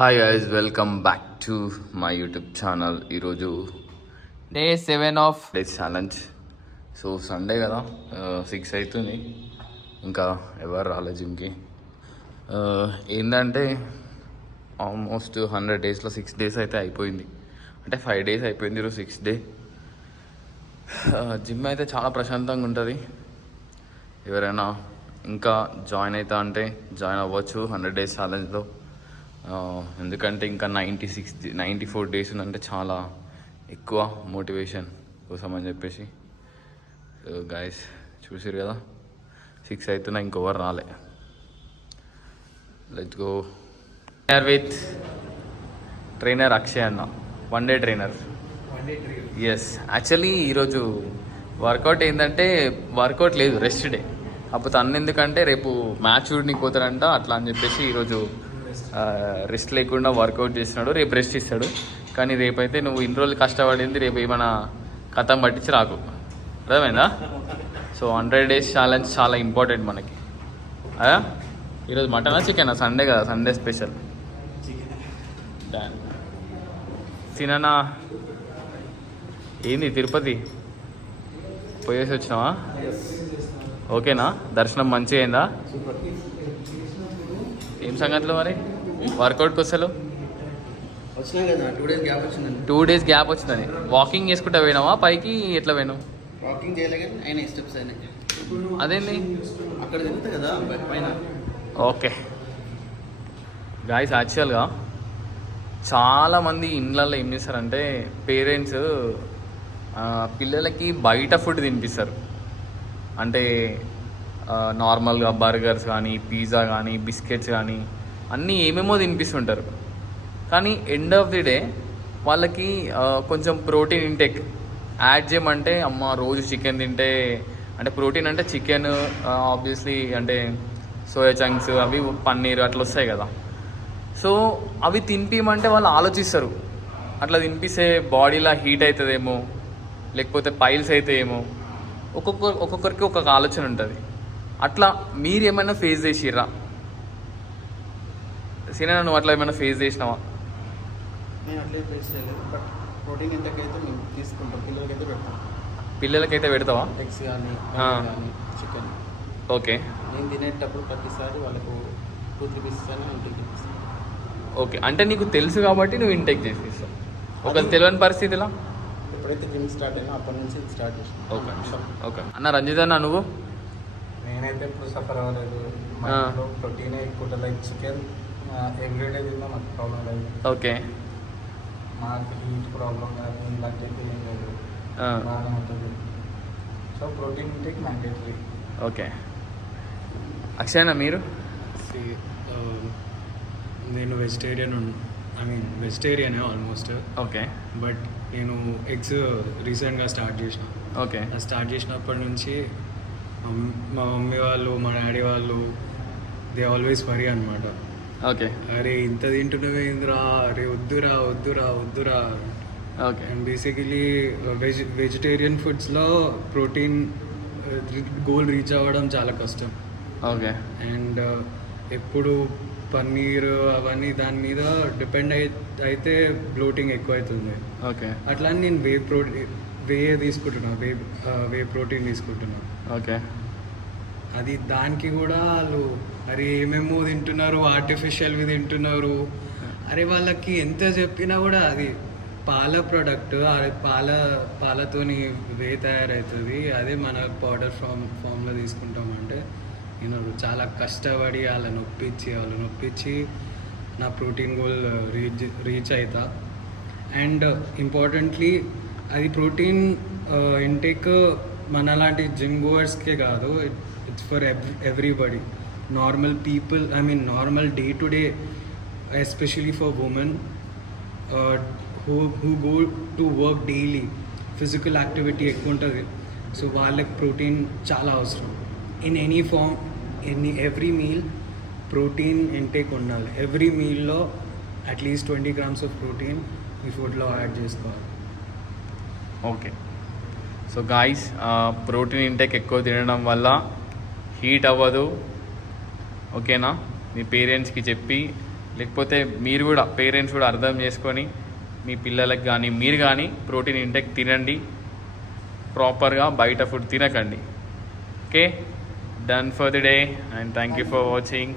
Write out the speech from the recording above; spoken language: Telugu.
Hi guys, welcome back to my YouTube channel. ఈరోజు day 7 of days challenge. So Sunday కదా, 6 అవుతుంది, ఇంకా ఎవరు రాలేదు జిమ్కి. ఏంటంటే ఆల్మోస్ట్ 100 డేస్లో 6 డేస్ అయితే అయిపోయింది, అంటే 5 డేస్ అయిపోయింది, ఈరోజు 6th డే. జిమ్ అయితే చాలా ప్రశాంతంగా ఉంటుంది. ఎవరైనా ఇంకా జాయిన్ అవుతా అంటే జాయిన్ అవ్వచ్చు 100 డేస్ ఛాలెంజ్లో. ఎందుకంటే ఇంకా 94 డేస్ ఉందంటే చాలా ఎక్కువ మోటివేషన్ కోసం అని చెప్పేసి. గాయస్ చూసారు కదా, 6 అవుతున్నా ఇంకొవరు రాలే. Let's go. With trainer Akshay అన్న, 1 డే ట్రైనర్. ఎస్, యాక్చువల్లీ ఈరోజు వర్కౌట్ ఏంటంటే వర్కౌట్ లేదు, రెస్ట్ డే. కాకపోతే ఎందుకంటే రేపు మ్యాచ్ చూడడానికి పోతాడంట, అట్లా అని చెప్పేసి ఈరోజు రెస్ట్ లేకుండా వర్కౌట్ చేస్తున్నాడు. రేపు రెస్ట్ ఇస్తాడు, కానీ రేపైతే నువ్వు ఇన్ని రోజులు కష్టపడింది రేపు ఏమైనా కథం పట్టించి రాకు, అర్థమైందా? సో 100 డేస్ ఛాలెంజ్ చాలా ఇంపార్టెంట్ మనకి. ఈరోజు మటనా చికెనా? సండే కదా, సండే స్పెషల్. తిననా? ఏంది తిరుపతి పోయేసి వచ్చినావా? ఓకేనా? దర్శనం మంచిగా అయిందా? ఏం సంగతిలో మరి వర్కౌట్కి వస్తలు? 2 డేస్ గ్యాప్ వచ్చిందని వాకింగ్ చేసుకుంటా పోయినావా పైకి? ఎట్లా పోయినావు? వాకింగ్ చేయలేదు, అయినా స్టెప్స్ అయినాయి. అదేంటి అక్కడ తిరుగుతాయి కదా పైన. ఓకే గాయస్, యాక్చువల్గా చాలామంది ఇండ్లలో ఏం చేస్తారంటే పేరెంట్స్ పిల్లలకి బయట ఫుడ్ తినిపిస్తారు. అంటే నార్మల్గా బర్గర్స్ కానీ, పిజ్జా కానీ, బిస్కెట్స్ కానీ అన్నీ ఏమేమో తినిపిస్తుంటారు. కానీ ఎండ్ ఆఫ్ ది డే వాళ్ళకి కొంచెం ప్రోటీన్ ఇంటేక్ యాడ్ చేయమంటే, అమ్మ రోజు చికెన్ తింటే, అంటే ప్రోటీన్ అంటే చికెన్ ఆబ్వియస్లీ, అంటే సోయా చంక్స్ అవి, పన్నీర్ అట్లా వస్తాయి కదా. సో అవి తినిపించమంటే వాళ్ళు ఆలోచిస్తారు, అట్లా తినిపిస్తే బాడీలో హీట్ అవుతుందేమో, లేకపోతే పైల్స్ అవుతాయేమో. ఒక్కొక్కరికి ఒక్కొక్క ఆలోచన ఉంటుంది. అట్లా మీరు ఏమైనా ఫేస్ చేసిర్రా? సీనా, నువ్వు అట్లా ఏమైనా ఫేస్ చేసినావా? నేను అట్లే ఫేస్ చేయలేదు, బట్ ప్రోటీన్ ఇంతకైతే మేము తీసుకుంటాం. పిల్లలకైతే పెడతాం. పిల్లలకైతే పెడతావా? ఎగ్స్ కానీ చికెన్. ఓకే. నేను తినేటప్పుడు ప్రతిసారి వాళ్ళకు 2-3 పీసెస్ అని ఇంటికి ఇస్తాను. ఓకే, అంటే నీకు తెలుసు కాబట్టి నువ్వు ఇంటేక్ చేసి ఇస్తావు. ఒక తెలియని పరిస్థితిలా ఎప్పుడైతే జిమ్ స్టార్ట్ అయినా అప్పటి నుంచి స్టార్ట్ చేసాను. Okay okay. అన్న రంజిత్ అన్న, నువ్వు? నేనైతే ఎప్పుడు సఫర్ అవ్వలేదు. ప్రోటీన్ ఎక్కువ, లైక్ చికెన్ ఎవ్రీడే తిన్నా నాకు ప్రాబ్లం లేదు. ఓకే. మాకు హీట్ ప్రాబ్లం కానీ ఇలాంటివి ఏం లేదు, బాగానే ఉంటుంది. So protein intake mandatory. Okay. Akshay, మీరు? నేను వెజిటేరియన్ ఆల్మోస్ట్. ఓకే. బట్ నేను ఎగ్స్ రీసెంట్గా స్టార్ట్ చేసిన. ఓకే. స్టార్ట్ చేసినప్పటి నుంచి మా మమ్మీ వాళ్ళు, మా డాడీ వాళ్ళు, దే ఆల్వేస్ వరీ అనమాట. ఓకే. అరే ఇంత తింటున్నవే ఇంద్రా, అరే వద్దురా వద్దురా వద్దురా. ఓకే. అండ్ బేసికలీ వెజిటేరియన్ ఫుడ్స్లో ప్రోటీన్ గోల్ రీచ్ అవ్వడం చాలా కష్టం. ఓకే. అండ్ ఎప్పుడు పన్నీర్ అవన్నీ దాని మీద డిపెండ్ అయితే బ్లోటింగ్ ఎక్కువ అవుతుంది. ఓకే. అట్లా నేను వే ప్రోటీన్ తీసుకుంటున్నా. ఓకే. అది దానికి కూడా వాళ్ళు అరే ఏమేమో తింటున్నారు, ఆర్టిఫిషియల్వి తింటున్నారు. అరే వాళ్ళకి ఎంత చెప్పినా కూడా అది పాల ప్రోడక్ట్, పాలతోని వే తయారవుతుంది. అదే మన పౌడర్ ఫామ్లో తీసుకుంటామంటే నేను చాలా కష్టపడి వాళ్ళని నొప్పించి నా ప్రోటీన్ గోల్ రీచ్ అవుతా. అండ్ ఇంపార్టెంట్లీ అది ప్రోటీన్ ఇంటేక్ మన లాంటి జిమ్ గోవర్స్కే కాదు, it's for everybody. Normal people, normal day to day, especially for women who go to work daily, physical activity ఎక్కువ ఉంటుంది. సో వాళ్ళకి ప్రోటీన్ చాలా అవసరం. In any form, every meal protein intake ఉండాలి. ఎవ్రీ మీల్లో అట్లీస్ట్ 20 grams ఆఫ్ ప్రోటీన్ ఈ ఫుడ్లో యాడ్ చేసుకోవాలి. Okay. So guys, protein intake ఎక్కువ తినడం వల్ల హీట్ అవ్వదు. ఓకేనా? మీ పేరెంట్స్కి చెప్పి లేకపోతే మీరు కూడా పేరెంట్స్ కూడా అర్థం చేసుకొని మీ పిల్లలకు కానీ మీరు కానీ ప్రోటీన్ ఇంటెక్ తినండి, ప్రాపర్గా బయట ఫుడ్ తినకండి. Okay, done for the day and thank you for watching.